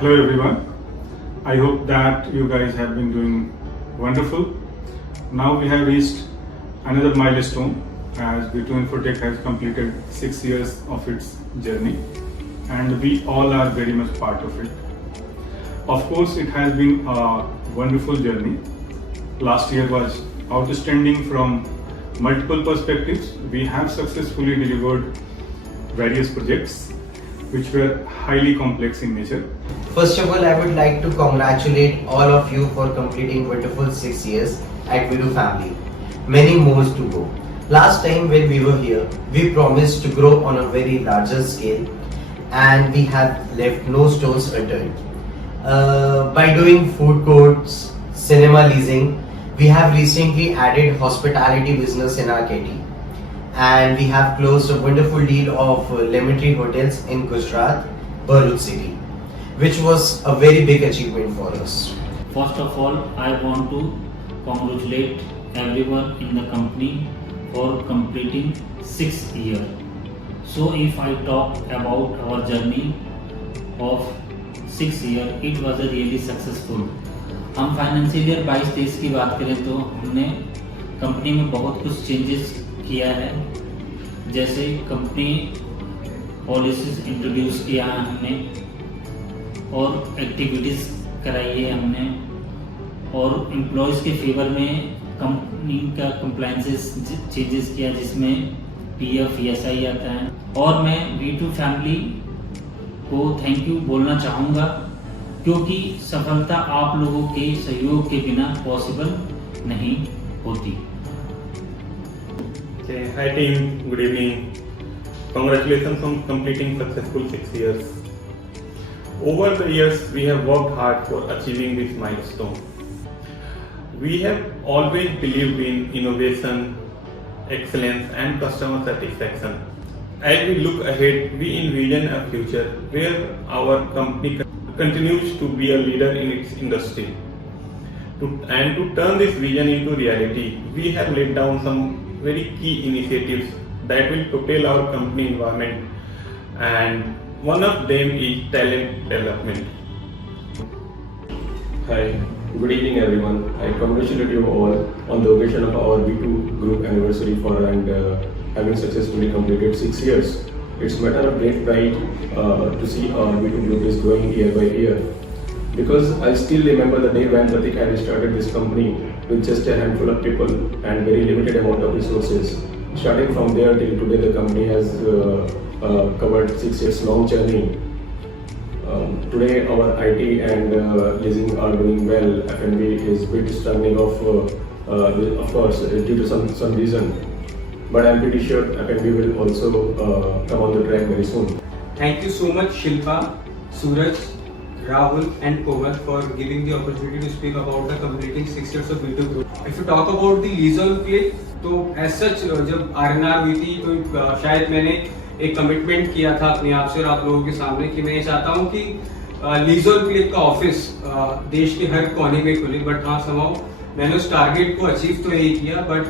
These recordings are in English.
Hello everyone. I hope that you guys have been doing wonderful. Now we have reached another milestone as B2 Infotech has completed 6 years of its journey and we all are very much part of it. Of course, it has been a wonderful journey. Last year was outstanding from multiple perspectives. We have successfully delivered various projects which were highly complex in nature. First of all, I would like to congratulate all of you for completing wonderful 6 years at Vidu family. Many more to go. Last time when we were here, we promised to grow on a very larger scale and we have left no stones unturned. By doing food courts, cinema leasing, we have recently added hospitality business in our kitty. And we have closed a wonderful deal of Lemon Tree Hotels in Gujarat, Bharuch city, which was a very big achievement for us. First of all, I want to congratulate everyone in the company for completing 6 years. So if I talk about our journey of 6 years, it was a really successful. हम financial year 22-23 की बात करें तो हमने company में बहुत कुछ changes किया है, जैसे कंपनी पॉलिसीज इंट्रोड्यूस किया है हमने और एक्टिविटीज़ कराई है हमने और एम्प्लॉयज़ के फेवर में कंपनी का कंप्लायंसेस चेंजेस किया जिसमें PF ESI आता है। और मैं B2 फैमिली को थैंक यू बोलना चाहूँगा क्योंकि सफलता आप लोगों के सहयोग के बिना पॉसिबल नहीं होती। Hi team, good evening. Congratulations on completing successful 6 years. Over the years, we have worked hard for achieving this milestone. We have always believed in innovation, excellence and customer satisfaction. As we look ahead, we envision a future where our company continues to be a leader in its industry. To turn this vision into reality, we have laid down some very key initiatives that will propel our company environment, and one of them is talent development. Hi, good evening everyone. I congratulate you all on the occasion of our B2 Group anniversary for having successfully completed 6 years. It's matter of great pride to see our B2 Group is growing year by year. Because I still remember the day when Pratik had started this company with just a handful of people and very limited amount of resources. Starting from there till today, the company has covered 6 years long journey. Today our IT and leasing are doing well. F&B is bit struggling of course due to some reason. But I'm pretty sure F&B will also come on the track very soon. Thank you so much Shilpa, Suraj, Rahul and Komal for giving the opportunity to speak about the completing 6 years of B2 Group. If you talk about the lease on click, तो as such जब RNR हुई थी तो शायद मैंने एक commitment किया था अपने आप से और आप लोगों के सामने कि मैं ये चाहता हूँ कि लीज ऑन क्लिक का ऑफिस देश के हर कोने में खुले। बट हाँ समाओ मैंने उस टारगेट को अचीव तो नहीं किया, बट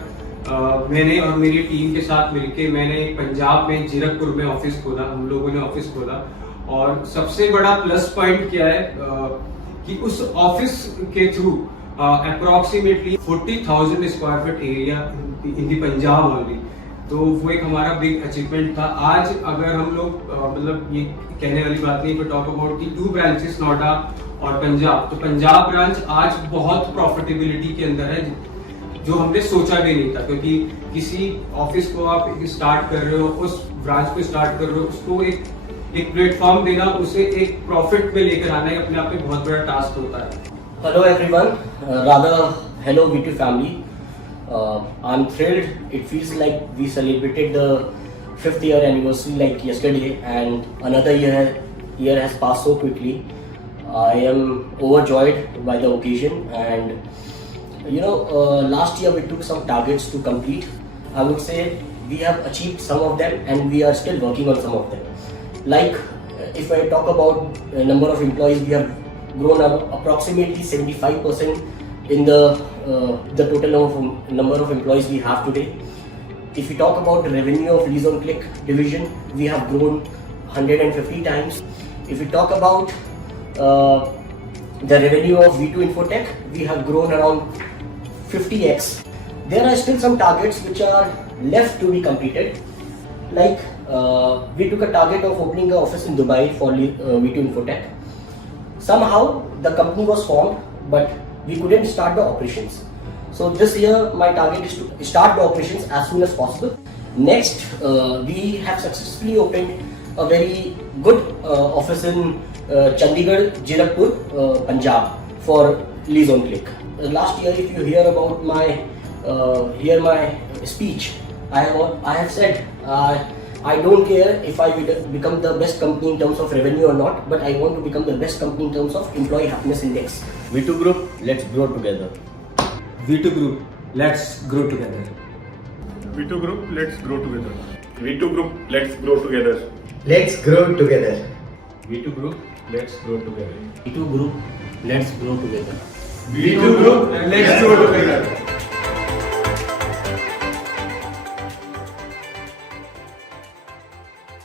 मैंने और मेरी टीम के साथ मिलके मैंने पंजाब में जीरकपुर में ऑफिस खोला, हम लोगों ने ऑफिस खोला। और सबसे बड़ा प्लस पॉइंट क्या है कि उस ऑफिस के through approximately 40,000 square feet area in the Punjab only, तो वो एक हमारा बिग अचीवमेंट था। आज अगर हम लोग मतलब ये कहने वाली बात नहीं, but talk about the 2 branches Noida और पंजाब, तो पंजाब ब्रांच आज बहुत प्रॉफिटेबिलिटी के अंदर है जो हमने सोचा भी नहीं था। क्योंकि किसी ऑफिस को आप स्टार्ट कर रहे हो, उस ब्रांच को स्टार्ट कर रहे हो, उसको एक प्लेटफॉर्म देना, उसे एक प्रॉफिट में लेकर आना अपने आप में बहुत बड़ा टास्क होता है। Hello everyone, rather hello B2 family. I'm thrilled. It feels like we celebrated the 5th year anniversary like yesterday, and another year has passed so quickly. I am overjoyed by the occasion, and last year we took some targets to complete. I would say we have achieved some of them, and we are still working on some of them. Like if I talk about number of employees, we have grown up approximately 75% in the total number of employees we have today. If we talk about the revenue of Lease on Click division, we have grown 150 times. If we talk about the revenue of V2 Infotech, we have grown around 50x. There are still some targets which are left to be completed. Like we took a target of opening an office in Dubai for V2 Infotech. Somehow the company was formed, but we couldn't start the operations. So this year my target is to start the operations as soon as possible. Next, we have successfully opened a very good office in Chandigarh, Jirakpur, Punjab for Lease on Click. Last year, if you hear about my speech, I have said I don't care if I become the best company in terms of revenue or not, but I want to become the best company in terms of employee happiness index. V2 Group, let's grow together. V2 Group, let's grow together. V2 Group, let's grow together. V2 Group, let's grow together. Let's grow together. V2 Group, let's grow together. V2 Group, let's grow together. V2 Group, let's grow together.